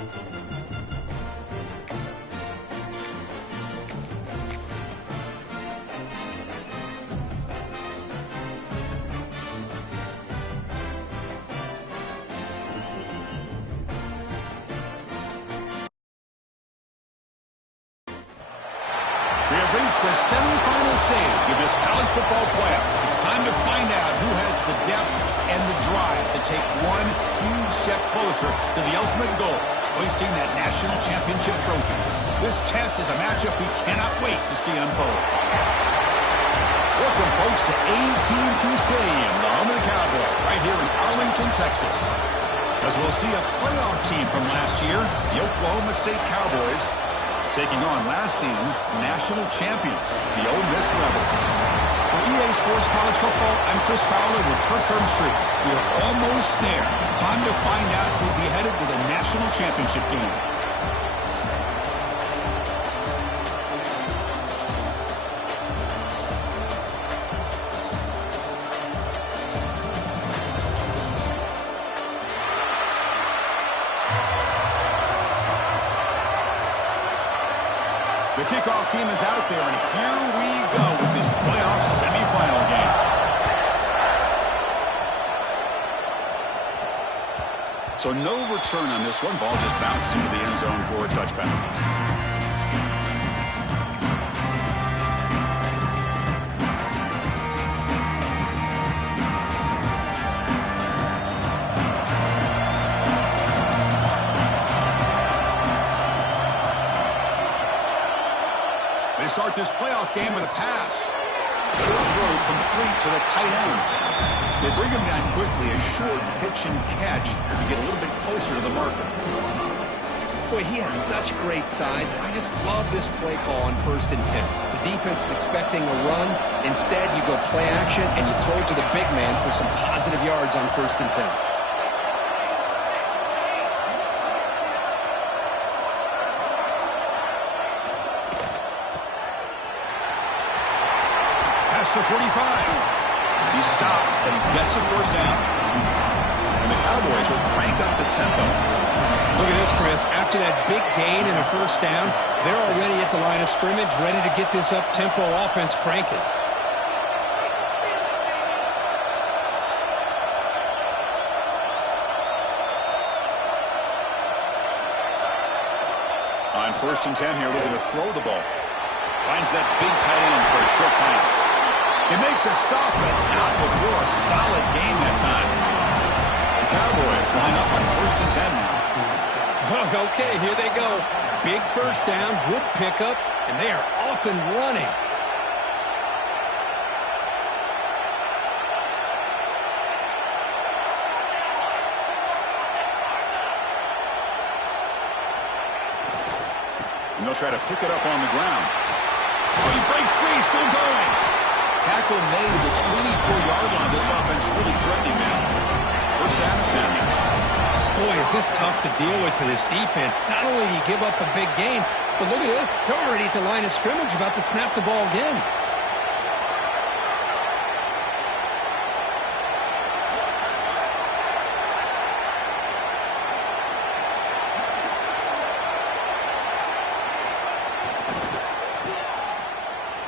We have reached the semifinal stage of this college football playoff. It's time to find out who has the depth and the drive to take one huge step closer to the ultimate goal, hoisting that national championship trophy. This test is a matchup we cannot wait to see unfold. Welcome, folks, to AT&T Stadium, the home of the Cowboys, right here in Arlington, Texas. As we'll see a playoff team from last year, the Oklahoma State Cowboys, taking on last season's national champions, the Ole Miss Rebels. For EA Sports College Football, I'm Chris Fowler with Kirk Herbstreit. We are almost there. Time to find out who'll be headed to the national championship game. The kickoff team is out there, and here we go with this playoff semifinal game. So no return on this one. Ball just bounced into the end zone for a touchback. They start this playoff game with a pass. Short throw complete to the tight end. They bring him down quickly. A short pitch and catch to get a little bit closer to the marker. Boy, he has such great size. I just love this play call on 1st and 10. The defense is expecting a run. Instead, you go play action and you throw it to the big man for some positive yards on 1st and 10. The 45. He stopped and gets a first down. And the Cowboys will crank up the tempo. Look at this, Chris. After that big gain and a first down, they're already at the line of scrimmage, ready to get this up-tempo offense cranking. On 1st and 10 here, looking to throw the ball. Finds that big tight end for a short pass. They make the stop, but not before a solid gain that time. The Cowboys line up on 1st and 10 now. Okay, here they go. Big first down, good pickup, and they are off and running. And they'll try to pick it up on the ground. Oh, he breaks free, still going. Tackle made at the 24-yard line. This offense really threatening now. 1st down and 10 now. Boy, is this tough to deal with for this defense. Not only do you give up a big gain, but look at this. They're already at the line of scrimmage, about to snap the ball again.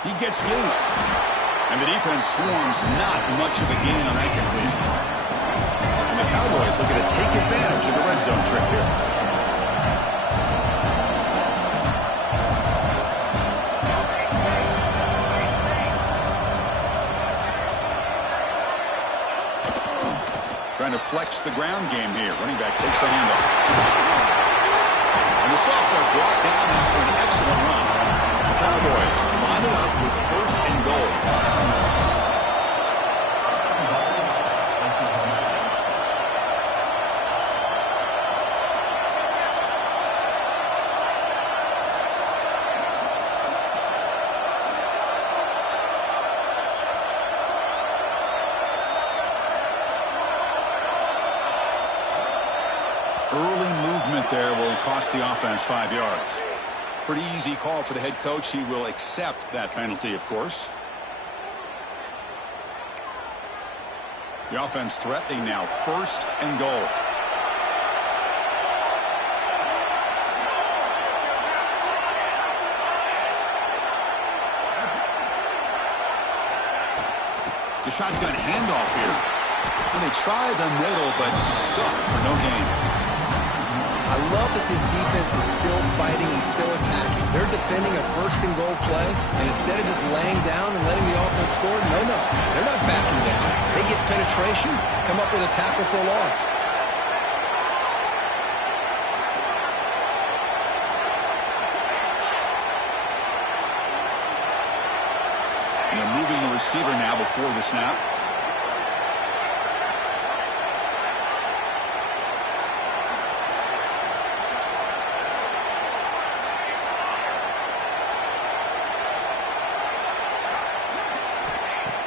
He gets loose. And the defense swarms, not much of a gain on that completion. And the Cowboys looking to take advantage of the red zone trip here. Trying to flex the ground game here. Running back takes the handoff. And the sophomore brought down after an excellent run. The Cowboys line it up with 1st and goal. Early movement there will cost the offense 5 yards. Pretty easy call for the head coach. He will accept that penalty, of course. The offense threatening now. 1st and goal. The shotgun handoff here. And they try the middle, but stuck for no gain. I love that this defense is still fighting and still attacking. They're defending a first-and-goal play, and instead of just laying down and letting the offense score, no. They're not backing down. They get penetration, come up with a tackle for a loss. And they're moving the receiver now before the snap.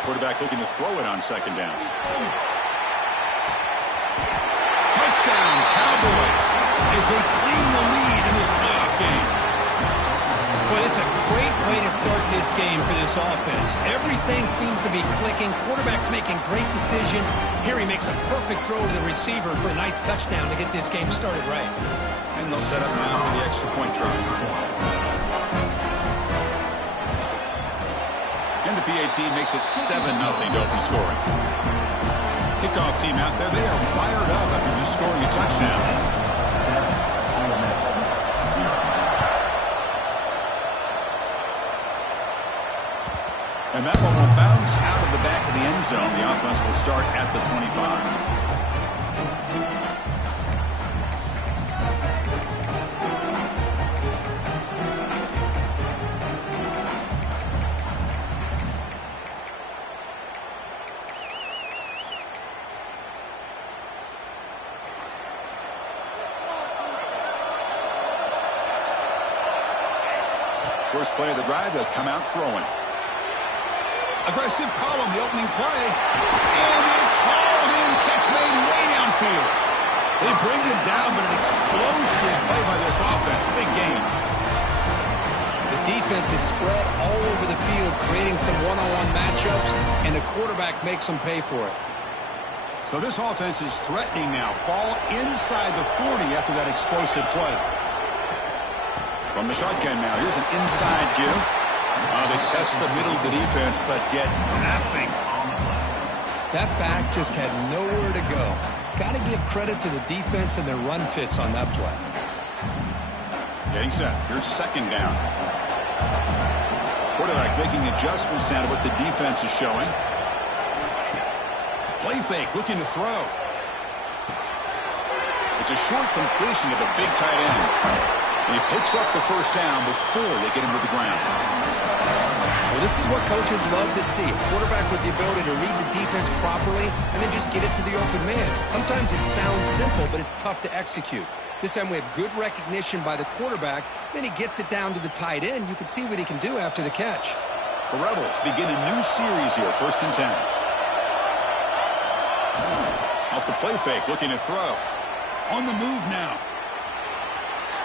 Quarterback looking to throw it on second down. Touchdown, Cowboys, as they claim the lead in this playoff game. Well, this is a great way to start this game for this offense. Everything seems to be clicking. Quarterback's making great decisions. Here he makes a perfect throw to the receiver for a nice touchdown to get this game started right. And they'll set up now for the extra point try. And the PA team makes it 7-0 to open scoring. Kickoff team out there, they are fired up after just scoring a touchdown. And that one will bounce out of the back of the end zone. The offense will start at the 25. First play of the drive, they'll come out throwing. Aggressive call on the opening play. And it's hauled in. Catch made way downfield. They bring him down, but an explosive play by this offense. Big game. The defense is spread all over the field, creating some one-on-one matchups, and the quarterback makes them pay for it. So this offense is threatening now. Ball inside the 40 after that explosive play. From the shotgun now, here's an inside give. They test the middle of the defense, but get nothing on the play. That back just had nowhere to go. Got to give credit to the defense and their run fits on that play. Getting set. Here's second down. Quarterback making adjustments now to what the defense is showing. Play fake, looking to throw. It's a short completion to the big tight end. And he picks up the first down before they get him to the ground. Well, this is what coaches love to see. A quarterback with the ability to read the defense properly and then just get it to the open man. Sometimes it sounds simple, but it's tough to execute. This time we have good recognition by the quarterback. Then he gets it down to the tight end. You can see what he can do after the catch. The Rebels begin a new series here, 1st and 10. Off the play fake, looking to throw. On the move now.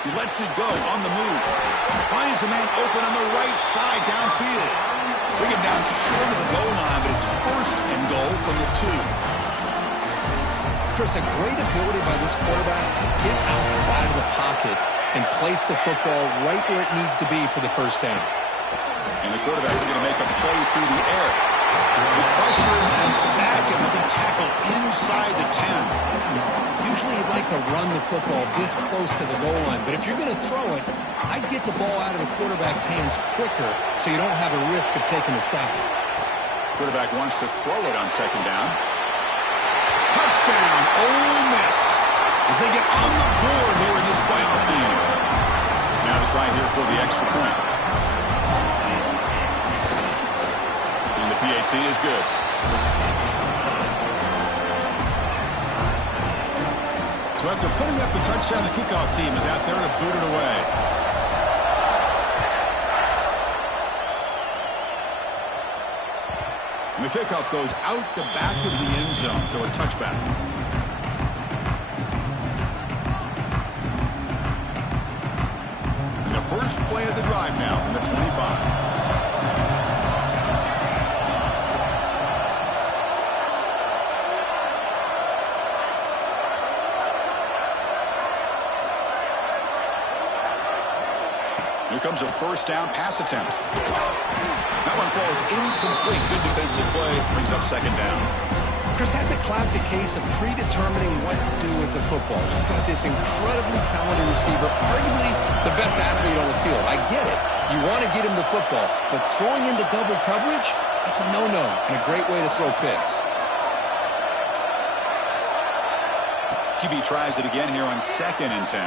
He lets it go on the move. Finds a man open on the right side downfield. Bring him down short of the goal line, but it's 1st and goal from the 2. Chris, a great ability by this quarterback to get outside of the pocket and place the football right where it needs to be for the first down. And the quarterback is going to make a play through the air. The pressure and sack and the tackle inside the 10. Usually you'd like to run the football this close to the goal line, but if you're going to throw it, I'd get the ball out of the quarterback's hands quicker so you don't have a risk of taking a sack. Quarterback wants to throw it on second down. Touchdown, Ole Miss, as they get on the board here in this playoff game. Now to try here for the extra point. And the PAT is good. So after putting up a touchdown, the kickoff team is out there to boot it away. And the kickoff goes out the back of the end zone, so a touchback. And the first play of the drive now from the 25. Here comes a first down pass attempt. That one falls incomplete. Good defensive play. Brings up second down. Chris, that's a classic case of predetermining what to do with the football. You've got this incredibly talented receiver, arguably the best athlete on the field. I get it. You want to get him the football, but throwing into double coverage, that's a no-no and a great way to throw picks. QB tries it again here on 2nd and 10.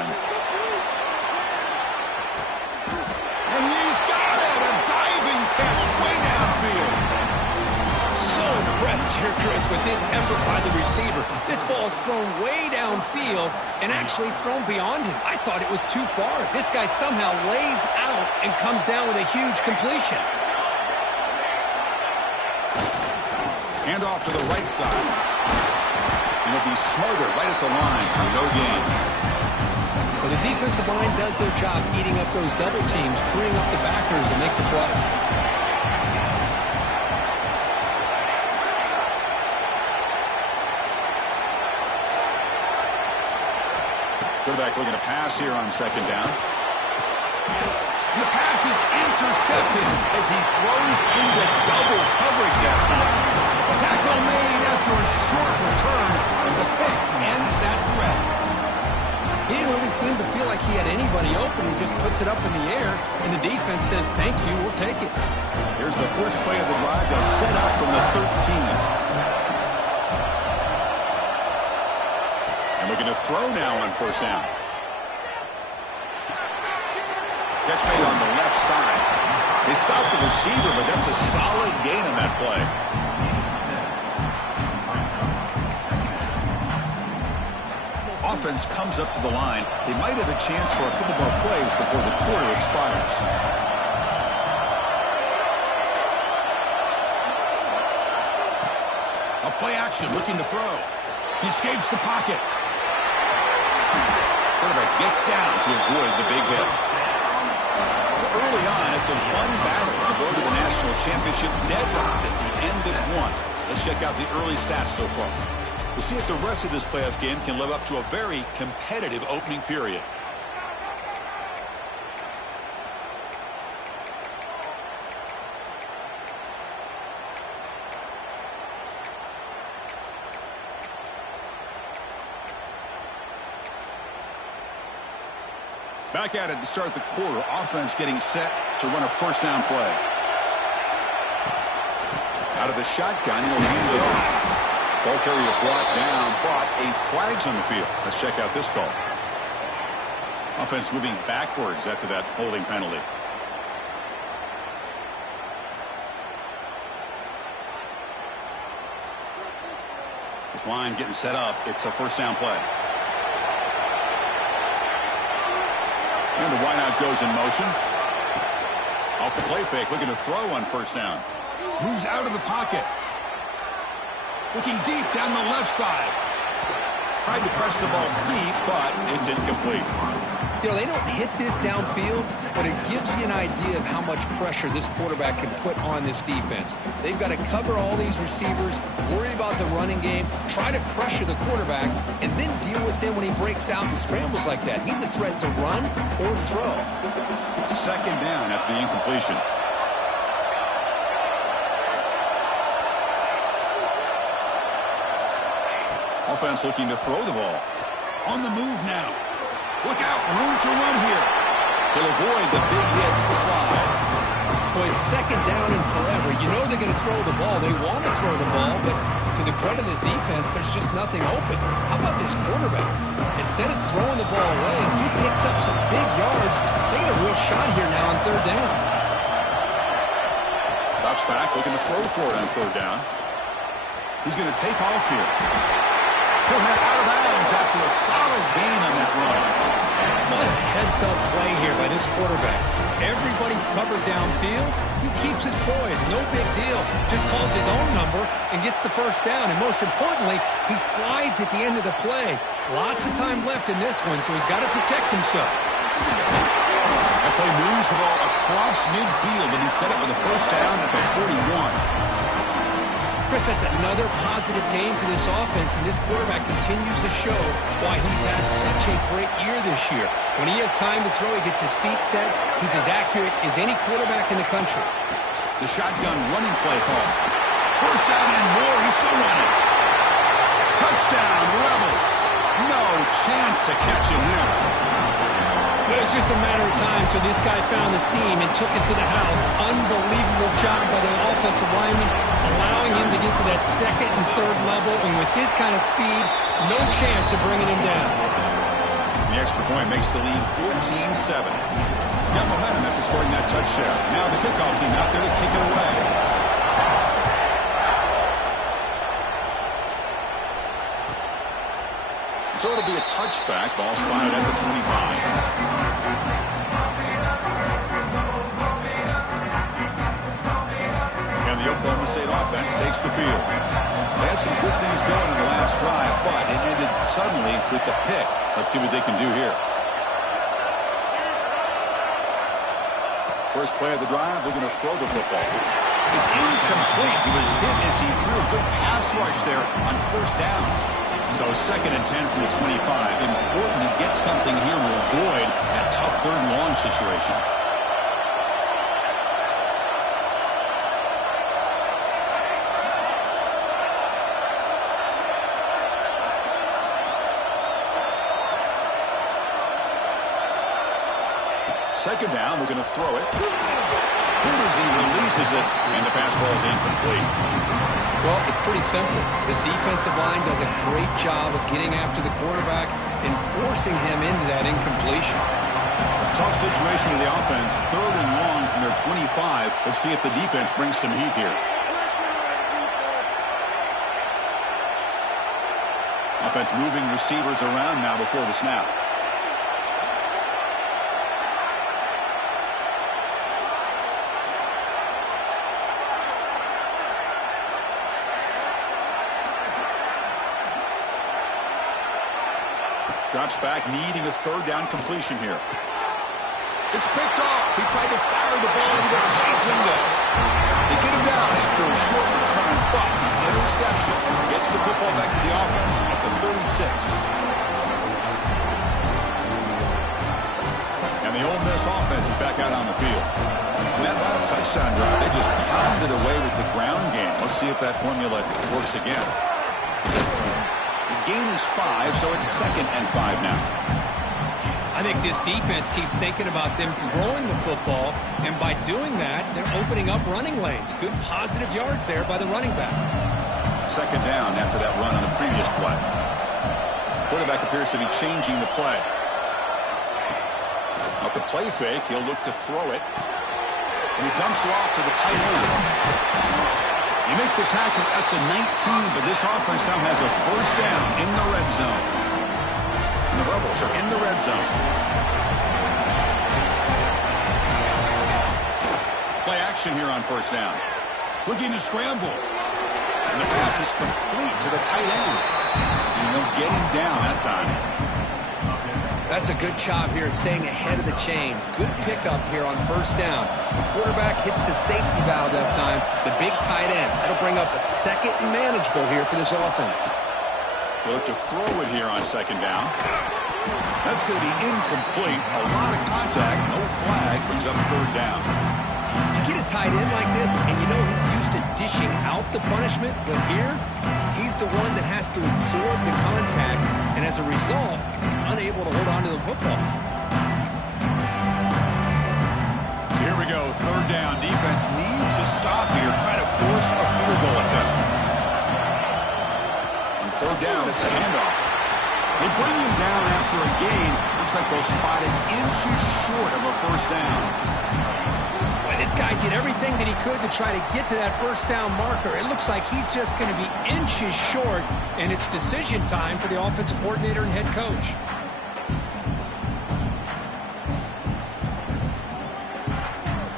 And he's got it! A diving catch way downfield. So impressed here, Chris, with this effort by the receiver. This ball is thrown way downfield, and actually it's thrown beyond him. I thought it was too far. This guy somehow lays out and comes down with a huge completion. Hand off to the right side. And it'll be Smothered right at the line for no gain. Well, the defensive line does their job eating up those double teams, freeing up the backers to make the play. Quarterback looking to pass here on 2nd down. And the pass is intercepted as he throws into double coverage that time. Tackle made after a short return, and the pick ends that threat. He didn't really seem to feel like he had anybody open. He just puts it up in the air, and the defense says, thank you, we'll take it. Here's the first play of the drive. They'll set up from the 13. And looking to throw now on 1st down. Catch made on the left side. They stopped the receiver, but that's a solid gain on that play. Offense comes up to the line. They might have a chance for a couple more plays before the quarter expires. A play action looking to throw. He escapes the pocket. Quarterback gets down to avoid the big hit. Early on, it's a fun battle to go to the national championship deadlocked at the end of one. Let's check out the early stats so far. We'll see if the rest of this playoff game can live up to a very competitive opening period. Back at it to start the quarter. Offense getting set to run a first down play. Out of the shotgun, he'll hand it off. Ball carrier brought down, but a flag's on the field. Let's check out this call. Offense moving backwards after that holding penalty. This line getting set up. It's a first down play. And the wideout goes in motion. Off the play fake, looking to throw on 1st down. Moves out of the pocket. Looking deep down the left side. Tried to press the ball deep, but it's incomplete. You know, they don't hit this downfield, but it gives you an idea of how much pressure this quarterback can put on this defense. They've got to cover all these receivers, worry about the running game, try to pressure the quarterback, and then deal with him when he breaks out and scrambles like that. He's a threat to run or throw. 2nd down after the incompletion. Offense looking to throw the ball. On the move now. Look out, room to run here. He'll avoid the big hit slide. Boy, it's 2nd down and forever. You know they're going to throw the ball. They want to throw the ball, but to the credit of the defense, there's just nothing open. How about this quarterback? Instead of throwing the ball away, he picks up some big yards. They get a real shot here now on 3rd down. Drops back, looking to throw for it on 3rd down. He's going to take off here. He'll head out of bounds after a solid gain on that run. What a heads-up play here by this quarterback. Everybody's covered downfield. He keeps his poise. No big deal. Just calls his own number and gets the first down. And most importantly, he slides at the end of the play. Lots of time left in this one, so he's got to protect himself. That play moves the ball across midfield, and he set it for the first down at the 41. Chris, that's another positive game for this offense, and this quarterback continues to show why he's had such a great year this year. When he has time to throw, he gets his feet set. He's as accurate as any quarterback in the country. The shotgun running play call. First down and more. He's still running. Touchdown, Rebels. No chance to catch him there. It was just a matter of time till this guy found the seam and took it to the house. Unbelievable job by the offensive lineman, allowing him to get to that second and third level. And with his kind of speed, no chance of bringing him down. The extra point makes the lead 14-7. Got momentum after scoring that touchdown. Now the kickoff team out there to kick it away. So it'll be a touchback. Ball spotted at the 25. And the Oklahoma State offense takes the field. They had some good things going in the last drive, but it ended suddenly with the pick. Let's see what they can do here. First play of the drive, they're going to throw the football. It's incomplete. He was hit as he threw a good pass rush there on first down. So 2nd and 10 from the 25. Important to get something here to avoid that tough third and long situation. Second down, we're going to throw it. Good as he releases it, and the pass ball is incomplete. Well, it's pretty simple. The defensive line does a great job of getting after the quarterback and forcing him into that incompletion. Tough situation to the offense. 3rd and long from their 25. Let's see if the defense brings some heat here. Offense moving receivers around now before the snap. Drops back, needing a 3rd down completion here. It's picked off. He tried to fire the ball into the tight window. They get him down after a short return, but interception gets the football back to the offense at the 36. And the Ole Miss offense is back out on the field. In that last touchdown drive, they just pounded away with the ground game. Let's see if that formula works again. Gain is 5, so it's 2nd and 5 now. I think this defense keeps thinking about them throwing the football, and by doing that, they're opening up running lanes. Good positive yards there by the running back. 2nd down after that run on the previous play. Quarterback appears to be changing the play. Off the play fake, he'll look to throw it. And he dumps it off to the tight end. You make the tackle at the 19, but this offense now has a 1st down in the red zone. And the Rebels are in the red zone. Play action here on 1st down. Looking to scramble. And the pass is complete to the tight end. And they'll get him down that time. That's a good job here, staying ahead of the chains. Good pickup here on 1st down. The quarterback hits the safety valve that time, the big tight end. That'll bring up a 2nd and manageable here for this offense. They'll look to throw it here on 2nd down. That's going to be incomplete. A lot of contact, no flag, brings up 3rd down. You get a tight end like this, and you know he's used to dishing out the punishment, but here, he's the one that has to absorb the contact, and as a result, he's unable to hold on to the football. Here we go, 3rd down. Defense needs a stop here, trying to force a field goal attempt. On 3rd down, it's a handoff. They bring him down after a gain. Looks like they'll spot it inches short of a 1st down. This guy did everything that he could to try to get to that 1st down marker. It looks like he's just going to be inches short, and it's decision time for the offensive coordinator and head coach.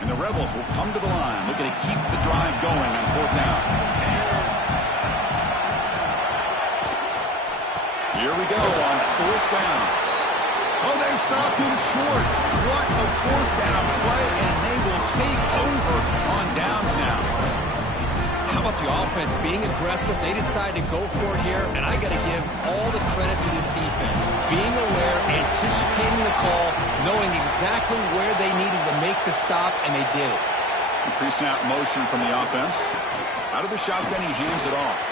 And the Rebels will come to the line, looking to keep the drive going on 4th down. Here we go on 4th down. Oh, they've stopped him short. What a 4th down play, and they will take over on downs now. How about the offense being aggressive? They decide to go for it here, and I got to give all the credit to this defense. Being aware, anticipating the call, knowing exactly where they needed to make the stop, and they did it. Pre-snap motion from the offense. Out of the shotgun, he hands it off.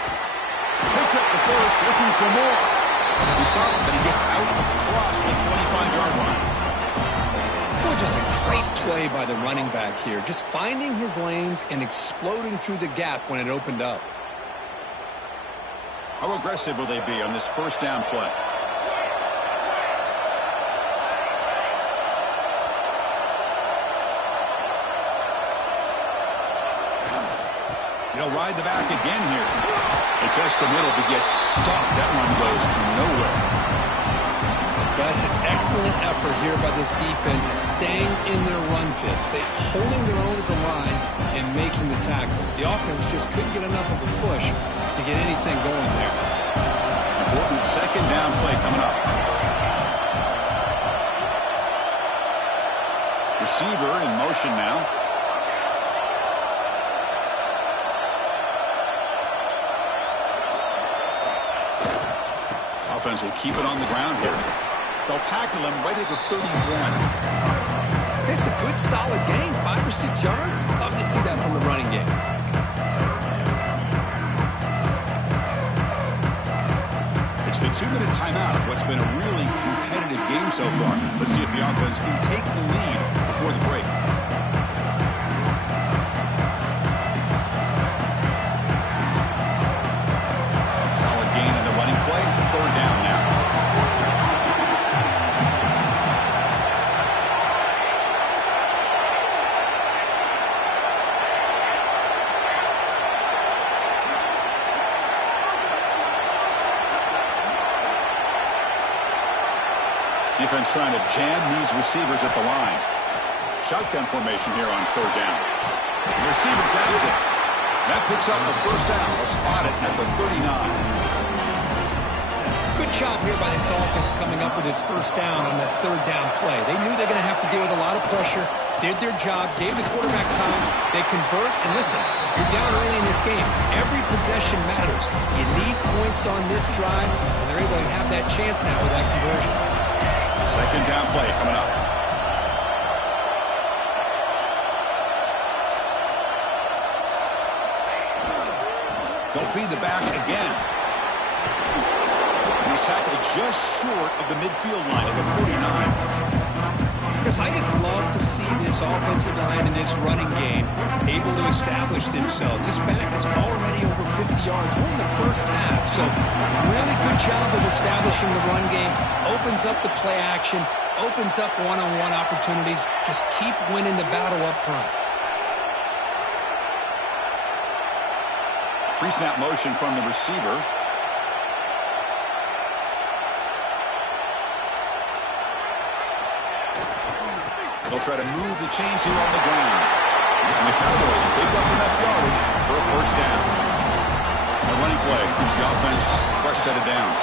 Picks up the first, looking for more. He saw it, but he gets out across the 25-yard line. Boy, just a great play by the running back here. Just finding his lanes and exploding through the gap when it opened up. How aggressive will they be on this first down play? He'll ride the back again here. They test the middle but get stuck. That one goes nowhere. That's an excellent effort here by this defense, staying in their run fits. They holding their own at the line and making the tackle. The offense just couldn't get enough of a push to get anything going there. Important second down play coming up. Receiver in motion now. Offense will keep it on the ground here. They'll tackle him right at the 31. It's a good, solid gain, 5 or 6 yards. Love to see that from the running game. It's the 2-minute timeout of what's been a really competitive game so far. Let's see if the offense can take the lead before the break. Solid gain in the running play. Third down now. Defense trying to jam these receivers at the line. Shotgun formation here on third down. The receiver grabs it. That picks up the first down. They'll spot it at the 39. Good job here by this offense coming up with his first down on that third down play. They knew they're going to have to deal with a lot of pressure, did their job, gave the quarterback time. They convert, and listen, you're down early in this game. Every possession matters. You need points on this drive, and they're able to have that chance now with that conversion. Second down play coming up. They'll feed the back again. He's tackled just short of the midfield line at the 49. Because I just love to see this offensive line in this running game able to establish themselves. This back is already over 50 yards. We're in the first half, so really good job of establishing the run game. Opens up the play action, opens up one-on-one opportunities. Just keep winning the battle up front. Pre-snap motion from the receiver. They'll try to move the chains here on the ground. And the Cowboys pick up enough yardage for a first down. A running play gives the offense a fresh set of downs.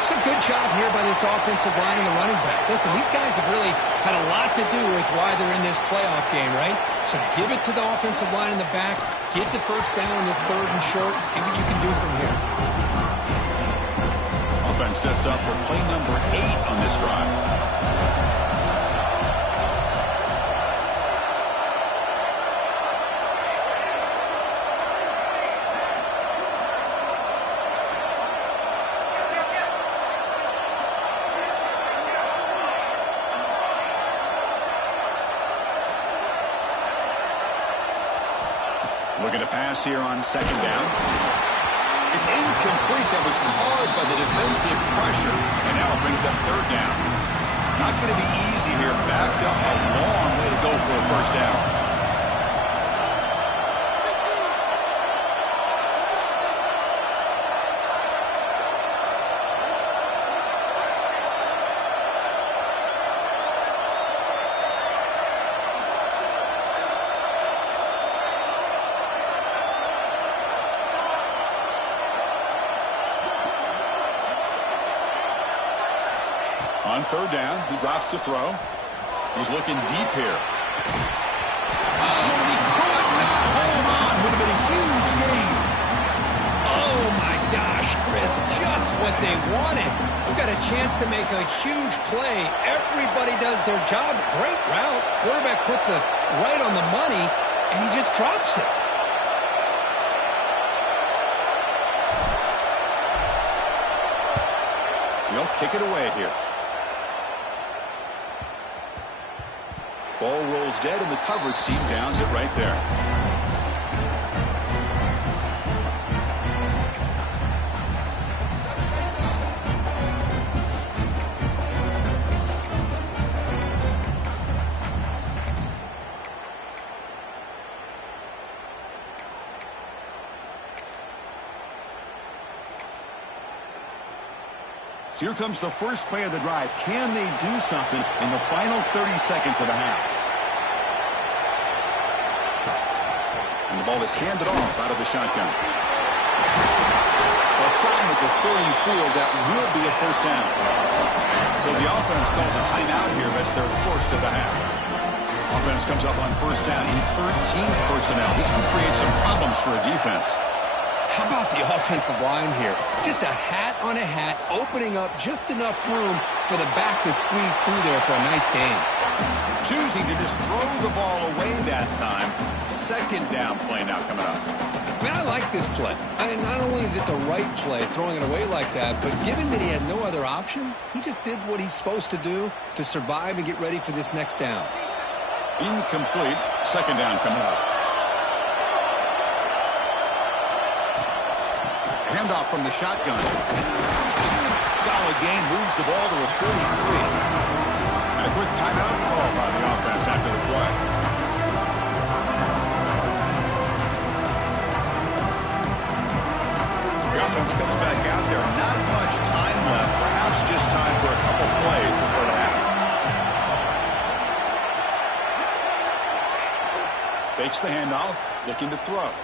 It's a good job here by this offensive line and the running back. Listen, these guys have really had a lot to do with why they're in this playoff game, right? So give it to the offensive line in the back. Get the first down in this third and short and see what you can do from here. Offense sets up for play number 8 on this drive. Looking to pass here on second down. It's incomplete. That was caused by the defensive pressure. And now it brings up third down. Not going to be easy here. Backed up a long way to go for a first down. On third down, he drops to throw. He's looking deep here. Oh, he could not hold on. Would have been a huge gain. us just what they wanted. You got a chance to make a huge play. Everybody does their job. Great route. Quarterback puts it right on the money, and he just drops it. They'll kick it away here. Ball rolls dead, and the coverage team downs it right there. Here comes the first play of the drive. Can they do something in the final 30 seconds of the half? And the ball is handed off out of the shotgun. They'll stop him at the 34. That will be a first down. So the offense calls a timeout here. That's their first of the half. Offense comes up on first down in 13 personnel. This could create some problems for a defense. How about the offensive line here? Just a hat on a hat, opening up just enough room for the back to squeeze through there for a nice gain. Choosing to just throw the ball away that time. Second down play now coming up. I mean, I like this play. I mean, not only is it the right play, throwing it away like that, but given that he had no other option, he just did what he's supposed to do to survive and get ready for this next down. Incomplete. Second down coming up. Handoff from the shotgun. Solid gain, moves the ball to a 43. And a quick timeout call by the offense after the play. The offense comes back out there. Not much time left. Perhaps just time for a couple plays before the half. Fakes the handoff, looking to throw.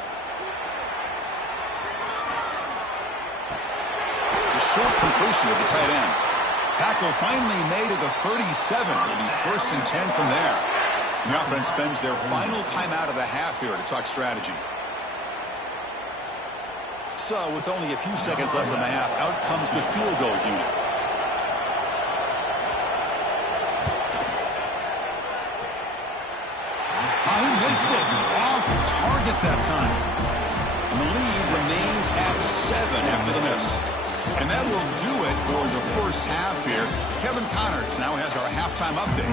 Short completion with the tight end. Tackle finally made at the 37. It'll be first and 10 from there. The offense spends their final timeout of the half here to talk strategy. So with only a few seconds left in the half, out comes the field goal unit. He missed it. Off target that time. And the lead remains at 7 after the miss. And that will do it for the first half here. Kevin Connors now has our halftime update.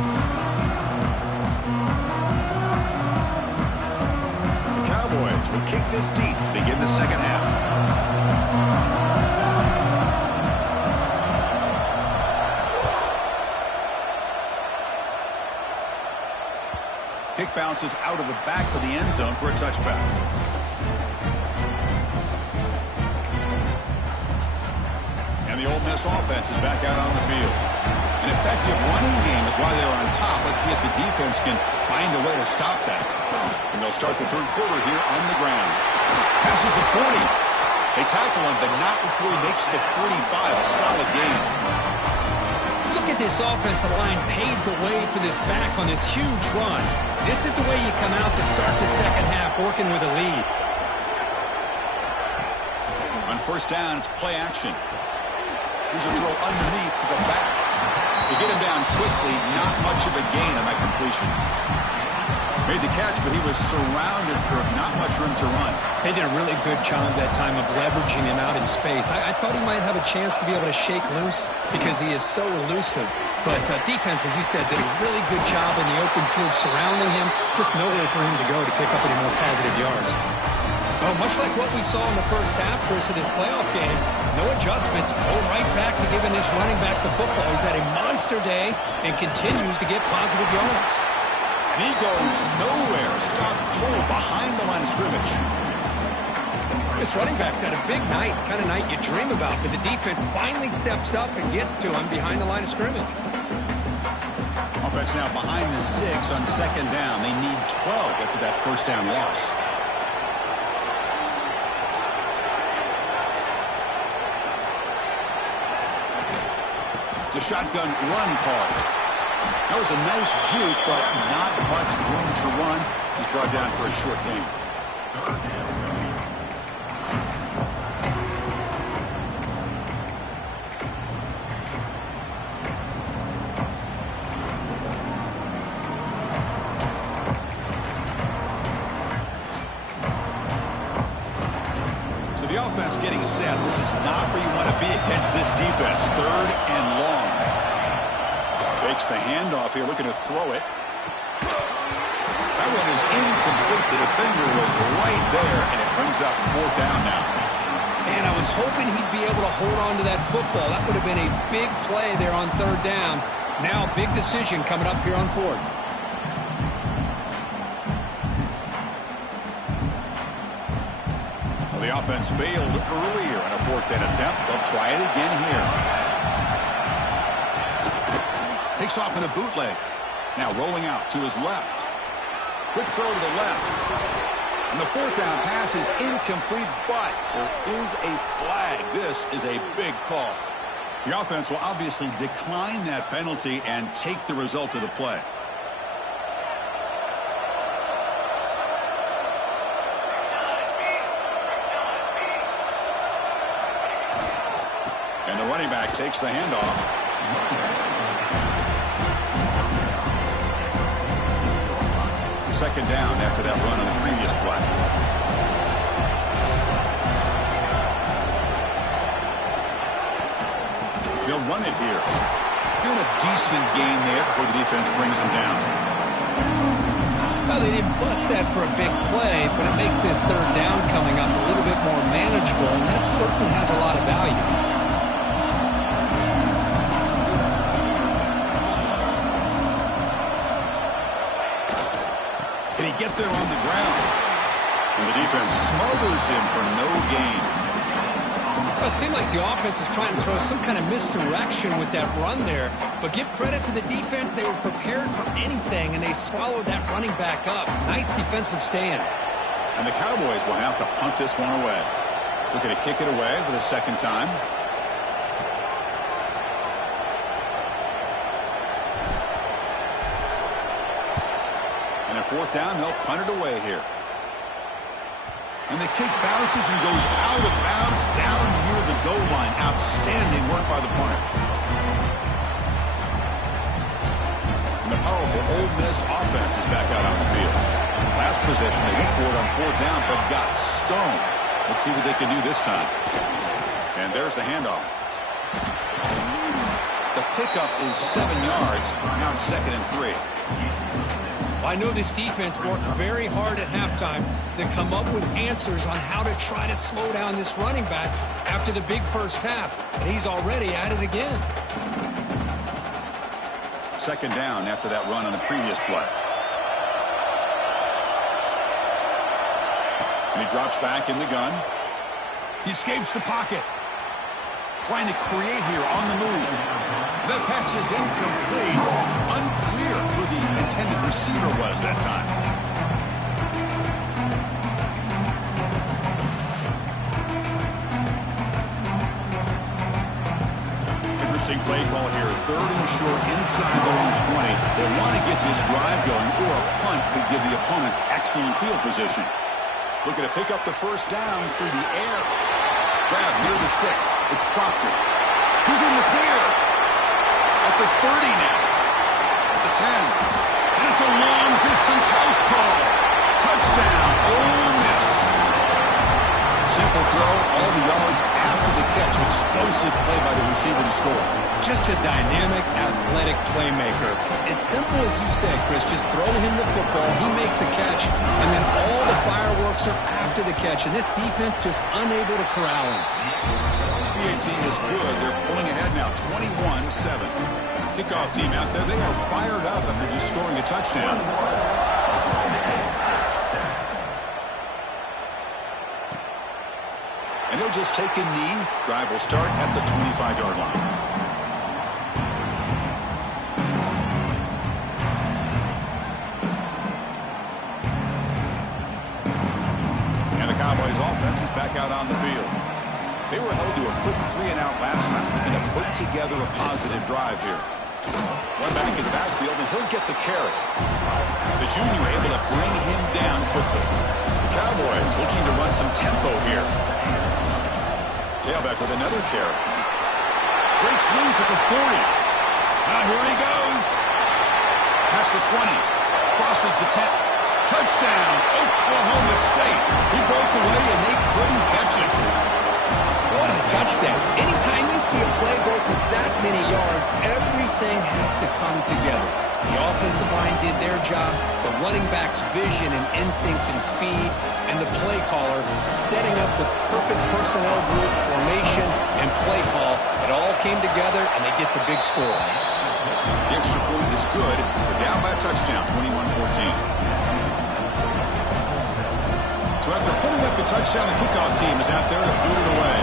The Cowboys will kick this deep to begin the second half. Kick bounces out of the back of the end zone for a touchback. And the Ole Miss offense is back out on the field. An effective running game is why they're on top. Let's see if the defense can find a way to stop that. And they'll start the third quarter here on the ground. Passes the 40. They tackle him, but not before he makes the 45. A solid game. Look at this offensive line paved the way for this back on this huge run. This is the way you come out to start the second half, working with a lead. On first down, it's play action. Here's a throw underneath to the back. They get him down quickly. Not much of a gain on that completion. Made the catch, but he was surrounded, Kirk. Not much room to run. They did a really good job that time of leveraging him out in space. I thought he might have a chance to be able to shake loose because he is so elusive. But defense, as you said, did a really good job in the open field surrounding him. Just nowhere for him to go to pick up any more positive yards. Well, much like what we saw in the first half, Chris, of this playoff game, no adjustments, go right back to giving this running back the football. He's had a monster day and continues to get positive yards. And he goes nowhere. Stop cold behind the line of scrimmage. This running back's had a big night, kind of night you dream about, but the defense finally steps up and gets to him behind the line of scrimmage. Offense now behind the 6 on second down. They need 12 after that first down loss. It's a shotgun run call. That was a nice juke, but not much room to run. He's brought down for a short gain. getting set. This is not where you want to be against this defense. 3rd and long. Fakes the handoff here, looking to throw it. That one is incomplete. The defender was right there, and it brings up 4th down now. And I was hoping he'd be able to hold on to that football. That would have been a big play there on 3rd down. Now, big decision coming up here on 4th. Well, the offense failed earlier in a 4th down attempt. They'll try it again here. Takes off in a bootleg. Now rolling out to his left. Quick throw to the left. And the 4th down pass is incomplete, but there is a flag. This is a big call. The offense will obviously decline that penalty and take the result of the play. And the running back takes the handoff. 2nd down after that run on the previous play. They'll run it here. Doing a decent gain there before the defense brings them down. Well, they didn't bust that for a big play, but it makes this 3rd down coming up a little bit more manageable, and that certainly has a lot of value. Get there on the ground. And the defense smothers him for no gain. Well, it seemed like the offense is trying to throw some kind of misdirection with that run there. But give credit to the defense. They were prepared for anything, and they swallowed that running back up. Nice defensive stand. And the Cowboys will have to punt this one away. Looking to kick it away for the 2nd time. And a 4th down, they'll punt it away here. And the kick bounces and goes out of bounds down near the goal line. Outstanding work by the punter. And the powerful Ole Miss offense is back out on the field. Last possession, they went for it on 4th down, but got stoned. Let's see what they can do this time. And there's the handoff. The pickup is 7 yards. Now it's 2nd and 3. I know this defense worked very hard at halftime to come up with answers on how to try to slow down this running back after the big first half. And he's already at it again. 2nd down after that run on the previous play. And he drops back in the gun. He escapes the pocket. Trying to create here on the move. The catch is incomplete. Unclear who the intended receiver was that time. Interesting play call here. 3rd and short inside their own 20. They want to get this drive going, or a punt could give the opponents excellent field position. Looking to pick up the 1st down through the air. Grab near the sticks. It's Proctor. Who's in the clear? At the 30 now. At the 10. And it's a long-distance house call. Touchdown, Ole Miss. Simple throw, all the yards after the catch. Explosive play by the receiver to score. Just a dynamic, athletic playmaker. As simple as you said, Chris, just throw him the football, he makes a catch, and then all the fireworks are after the catch, and this defense just unable to corral him. PAT is good. They're pulling ahead now, 21-7. Kickoff team out there, they are fired up after just scoring a touchdown. And he'll just take a knee. Drive will start at the 25-yard line. And the Cowboys offense is back out on the field. They were held to a quick 3-and-out last time. Looking to put together a positive drive here. One back in the backfield, and he'll get the carry. The junior able to bring him down quickly. The Cowboys looking to run some tempo here. Tailback with another carry. Breaks loose at the 40. Now here he goes. Past the 20. Crosses the 10. Touchdown, Oklahoma State. He broke away and they couldn't catch him. touchdown. Anytime you see a play go for that many yards, everything has to come together. The offensive line did their job, the running back's vision and instincts and speed, and the play caller setting up the perfect personnel group, formation, and play call. It all came together, and they get the big score. The extra point is good. They're down by a touchdown, 21-14. So after putting up the touchdown, the kickoff team is out there to boot it away.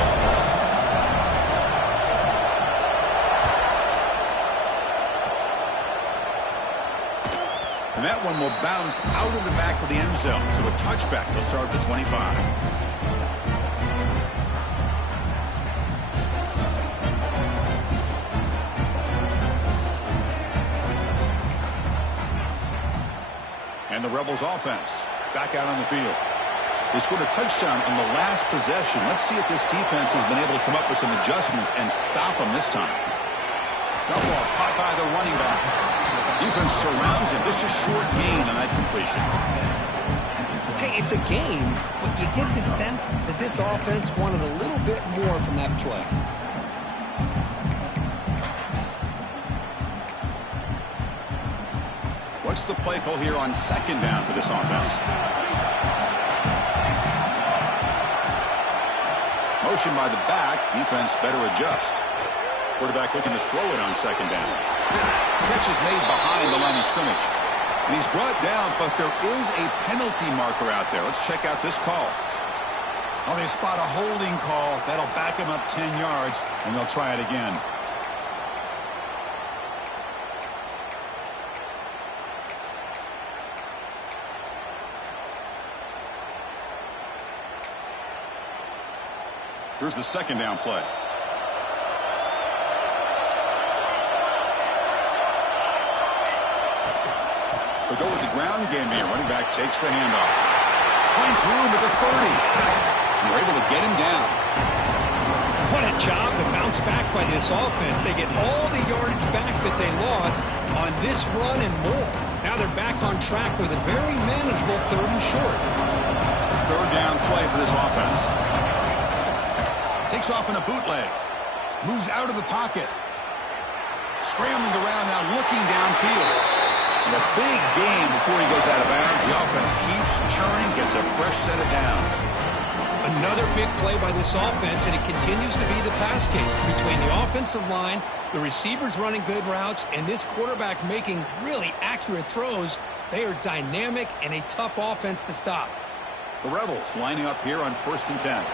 And that one will bounce out of the back of the end zone. So a touchback will start at the 25. And the Rebels offense back out on the field. They scored a touchdown on the last possession. Let's see if this defense has been able to come up with some adjustments and stop them this time. Dump off caught by the running back. Defense surrounds him. Just a short gain on that completion. Hey, it's a game, but you get the sense that this offense wanted a little bit more from that play. What's the play call here on second down for this offense? Motion by the back. Defense better adjust. Quarterback looking to throw it on second down. Catch is made behind the line of scrimmage. And he's brought down, but there is a penalty marker out there. Let's check out this call. Oh, they spot a holding call. That'll back him up 10 yards, and they'll try it again. Here's the second down play. They'll go with the ground game here. Running back takes the handoff. Finds room at the 30. And they're able to get him down. What a job to bounce back by this offense. They get all the yardage back that they lost on this run and more. Now they're back on track with a very manageable 3rd and short. Third down play for this offense. Takes off in a bootleg. Moves out of the pocket. Scrambling around now, looking downfield. And a big gain before he goes out of bounds. The offense keeps churning, gets a fresh set of downs. Another big play by this offense, and it continues to be the pass game between the offensive line, the receivers running good routes, and this quarterback making really accurate throws. They are dynamic and a tough offense to stop. The Rebels lining up here on 1st and 10.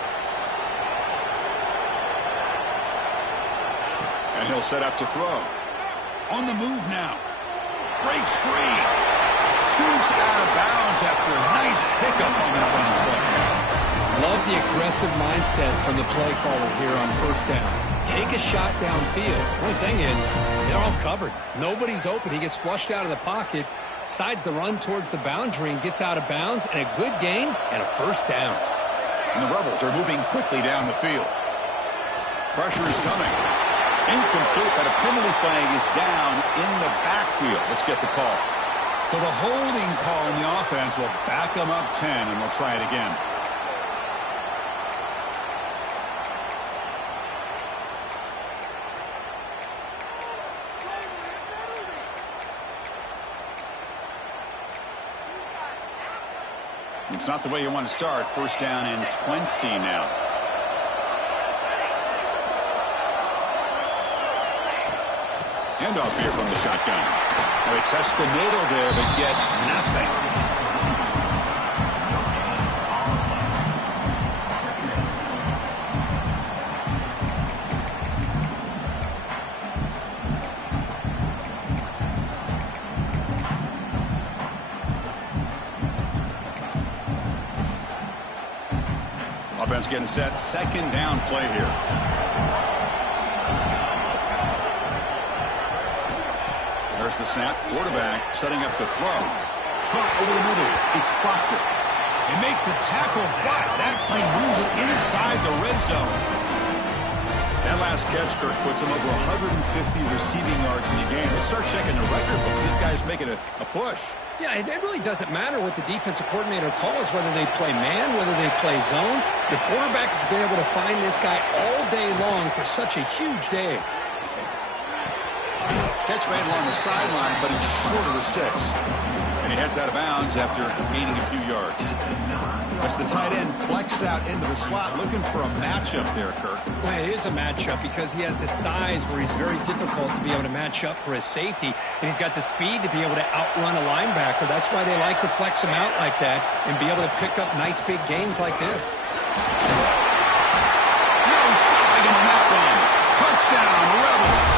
And he'll set up to throw. On the move now. Breaks free. Scoots out of bounds after a nice pickup on that running play. Love the aggressive mindset from the play caller here on 1st down. Take a shot downfield. One thing is, they're all covered. Nobody's open. He gets flushed out of the pocket, decides to run towards the boundary and gets out of bounds, and a good gain and a 1st down. And the Rebels are moving quickly down the field. Pressure is coming. Incomplete, but a penalty flag is down in the backfield. Let's get the call. So the holding call in the offense will back them up 10, and they'll try it again. It's not the way you want to start. 1st down and 20 now. Handoff here from the shotgun. They test the middle there, but get nothing. Offense getting set. 2nd down play here. There's the snap. Quarterback setting up the throw. Caught over the middle. It's Proctor. They make the tackle, but that play moves it inside the red zone. That last catch, Kirk, puts him over 150 receiving yards in the game. Let's start checking the record books. This guy's making a push. Yeah, it really doesn't matter what the defensive coordinator calls, whether they play man, whether they play zone. The quarterback has been able to find this guy all day long for such a huge day. Catch made along the sideline, but it's short of the sticks. And he heads out of bounds after gaining a few yards. That's the tight end flexed out into the slot, looking for a matchup there, Kirk. Well, it is a matchup because he has the size where he's very difficult to be able to match up for his safety, and he's got the speed to be able to outrun a linebacker. That's why they like to flex him out like that and be able to pick up nice big gains like this. No stopping him on that one. Touchdown, Rebels.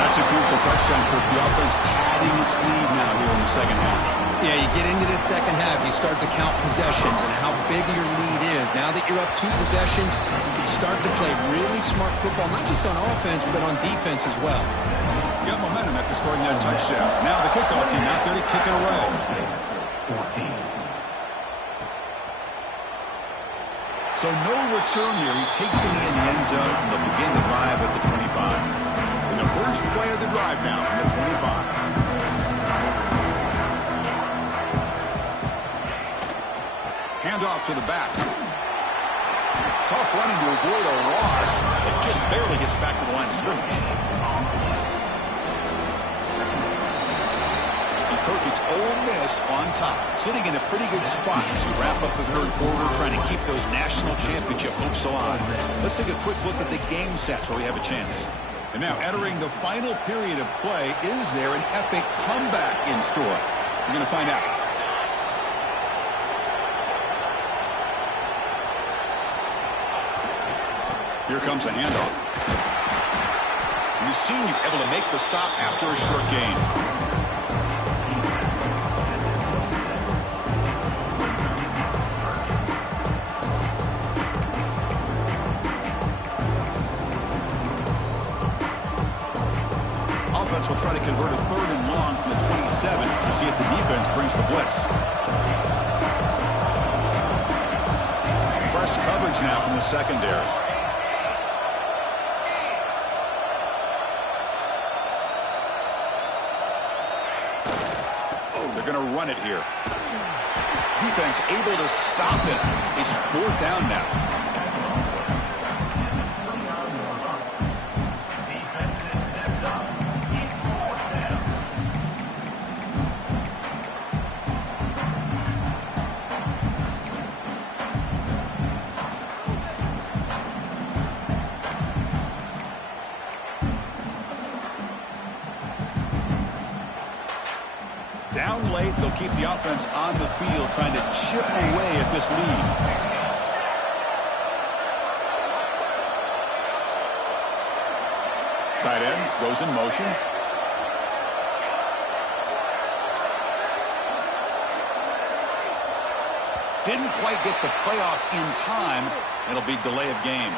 That's a crucial touchdown, Kirk. The offense padding its lead now here in the second half. Yeah, you get into this second half, you start to count possessions and how big your lead is. Now that you're up 2 possessions, you can start to play really smart football, not just on offense, but on defense as well. You got momentum after scoring that touchdown. Now the kickoff team out there to kick it away. 14. So no return here. He takes it in the end zone, and they'll begin the drive at the 25. And the first play of the drive now from the 25. Handoff to the back. Tough running to avoid a loss. It just barely gets back to the line of scrimmage. And Kirk, it's Ole Miss on top, sitting in a pretty good spot as we wrap up the third quarter, trying to keep those national championship hopes alive. Let's take a quick look at the game sets where we have a chance. And now entering the final period of play, is there an epic comeback in store? We're going to find out. Here comes a handoff. And the senior able to make the stop after a short gain. Offense will try to convert a 3rd and long from the 27 to see if the defense brings the blitz. Press coverage now from the secondary. They're going to run it here. Defense able to stop it. It's 4th down now. Down late, they'll keep the offense on the field, trying to chip away at this lead. Tight end goes in motion. Didn't quite get the playoff in time. It'll be delay of game.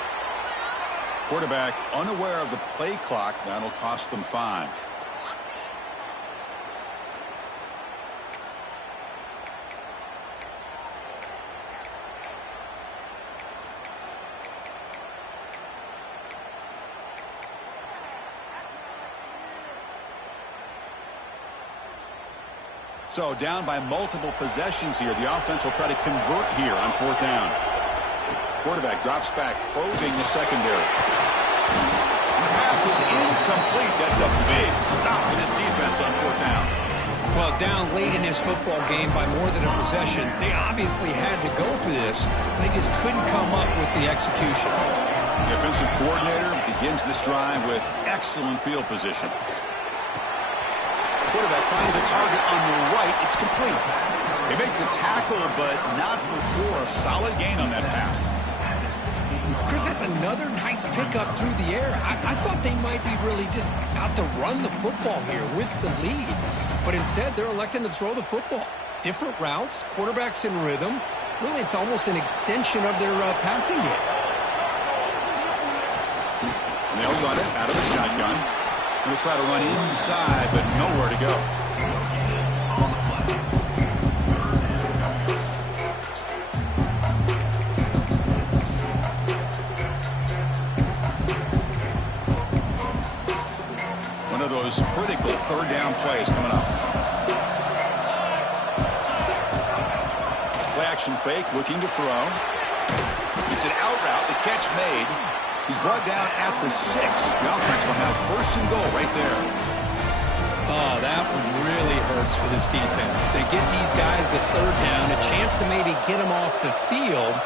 Quarterback unaware of the play clock. That'll cost them 5. So down by multiple possessions here. The offense will try to convert here on 4th down. Quarterback drops back, probing the secondary. And the pass is incomplete. That's a big stop for this defense on 4th down. Well, down late in this football game by more than a possession, they obviously had to go for this. They just couldn't come up with the execution. The offensive coordinator begins this drive with excellent field position. Quarterback finds a target on the right. It's complete. They make the tackle, but not before a solid gain on that pass. Chris, that's another nice pickup through the air. I thought they might be really just out to run the football here with the lead. But instead, they're electing to throw the football. Different routes, quarterbacks in rhythm. Really, it's almost an extension of their passing game. And they'll run it out of the shotgun. Going to try to run inside, but nowhere to go. One of those critical third down plays coming up. Play action fake, looking to throw. It's an out route, the catch made. He's brought down at the 6. The offense will have first and goal right there. Oh, that one really hurts for this defense. They get these guys the third down, a chance to maybe get them off the field,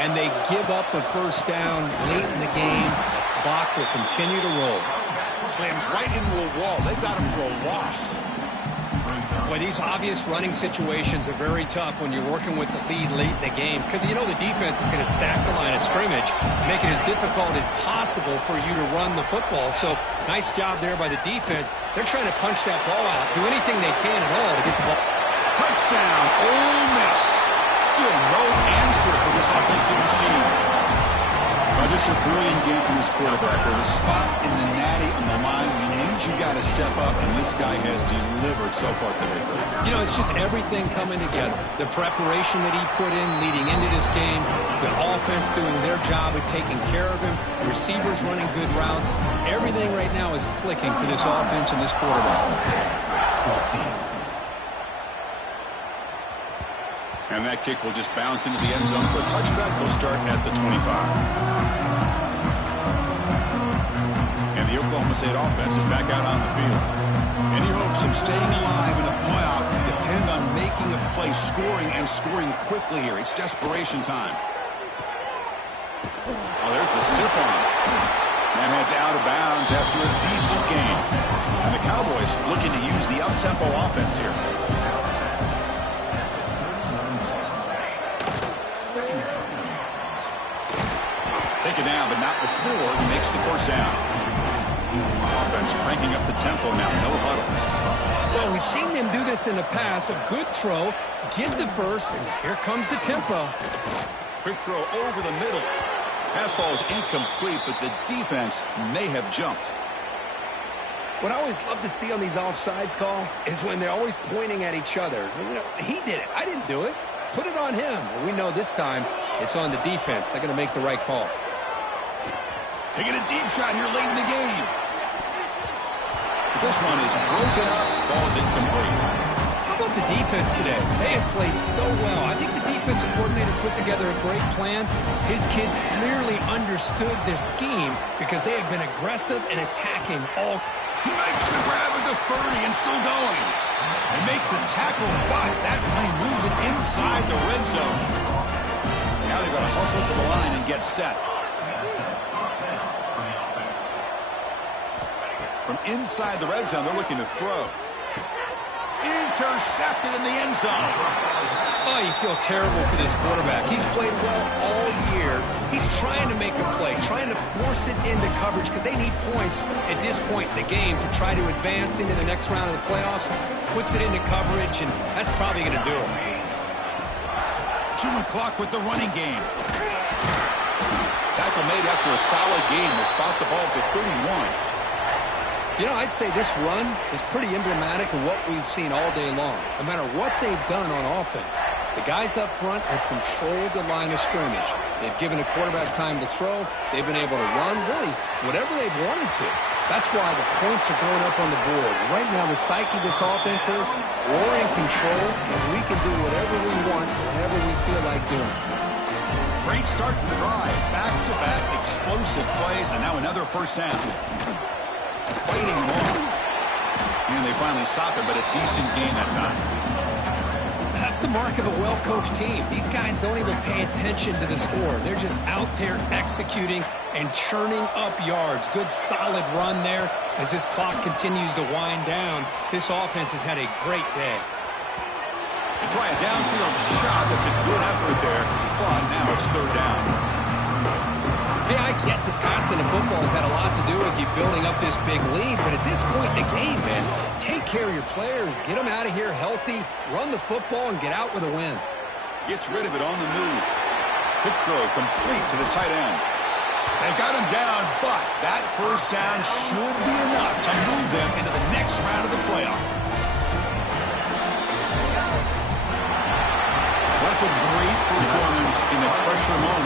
and they give up a first down late in the game. The clock will continue to roll. Slams right into a wall. They've got him for a loss. Boy, these obvious running situations are very tough when you're working with the lead late in the game because you know the defense is going to stack the line of scrimmage, make it as difficult as possible for you to run the football. So nice job there by the defense. They're trying to punch that ball out, do anything they can at all to get the ball. Touchdown, Ole Miss. Still no answer for this offensive machine. Just a brilliant game from this quarterback. With a spot in the natty on the line, we need you got to step up, and this guy has delivered so far today. You know, it's just everything coming together. The preparation that he put in leading into this game, the offense doing their job of taking care of him, receivers running good routes. Everything right now is clicking for this offense and this quarterback. And that kick will just bounce into the end zone for a touchback. We'll start at the 25. And the Oklahoma State offense is back out on the field. Any hopes of staying alive in a playoff depend on making a play, scoring, and scoring quickly here. It's desperation time. Oh, there's the stiff arm. And heads out of bounds after a decent game. And the Cowboys looking to use the up-tempo offense here. Taken down, but not before he makes the first down. Offense cranking up the tempo now. No huddle. Well, we've seen them do this in the past. A good throw, get the first, and here comes the tempo. Quick throw over the middle. Pass ball is incomplete, but the defense may have jumped. What I always love to see on these offsides call is when they're always pointing at each other. You know, he did it. I didn't do it. Put it on him. Well, we know this time it's on the defense. They're going to make the right call. Taking a deep shot here late in the game. This one is broken up. Ball's incomplete. How about the defense today? They have played so well. I think the defensive coordinator put together a great plan. His kids clearly understood their scheme because they have been aggressive and attacking all. He makes the grab at the 30 and still going. They make the tackle, but that play moves it inside the red zone. Now they've got to hustle to the line and get set. From inside the red zone, they're looking to throw. Intercepted in the end zone. Oh, you feel terrible for this quarterback. He's played well all year. He's trying to make a play, trying to force it into coverage because they need points at this point in the game to try to advance into the next round of the playoffs. Puts it into coverage, and that's probably going to do it. Chewing clock with the running game. Tackle made after a solid game. Will spot the ball for 31. You know, I'd say this run is pretty emblematic of what we've seen all day long. No matter what they've done on offense, the guys up front have controlled the line of scrimmage. They've given a quarterback time to throw. They've been able to run, really, whatever they've wanted to. That's why the points are going up on the board. Right now, the psyche of this offense is we're in control, and we can do whatever we want, whatever we feel like doing. Great start to the drive. Back-to-back explosive plays, and now another first down. Fighting him off. And they finally stop it, but a decent game that time. That's the mark of a well-coached team. These guys don't even pay attention to the score. They're just out there executing and churning up yards. Good, solid run there as this clock continues to wind down. This offense has had a great day. They try a downfield shot. That's a good effort there. But now it's third down. Hey, I get that passing the football has had a lot to do with you building up this big lead, but at this point in the game, man, take care of your players, get them out of here healthy, run the football, and get out with a win. Gets rid of it on the move. Quick throw complete to the tight end. They got him down, but that first down should be enough to move them into the next round of the playoff. That's a great performance in a pressure moment.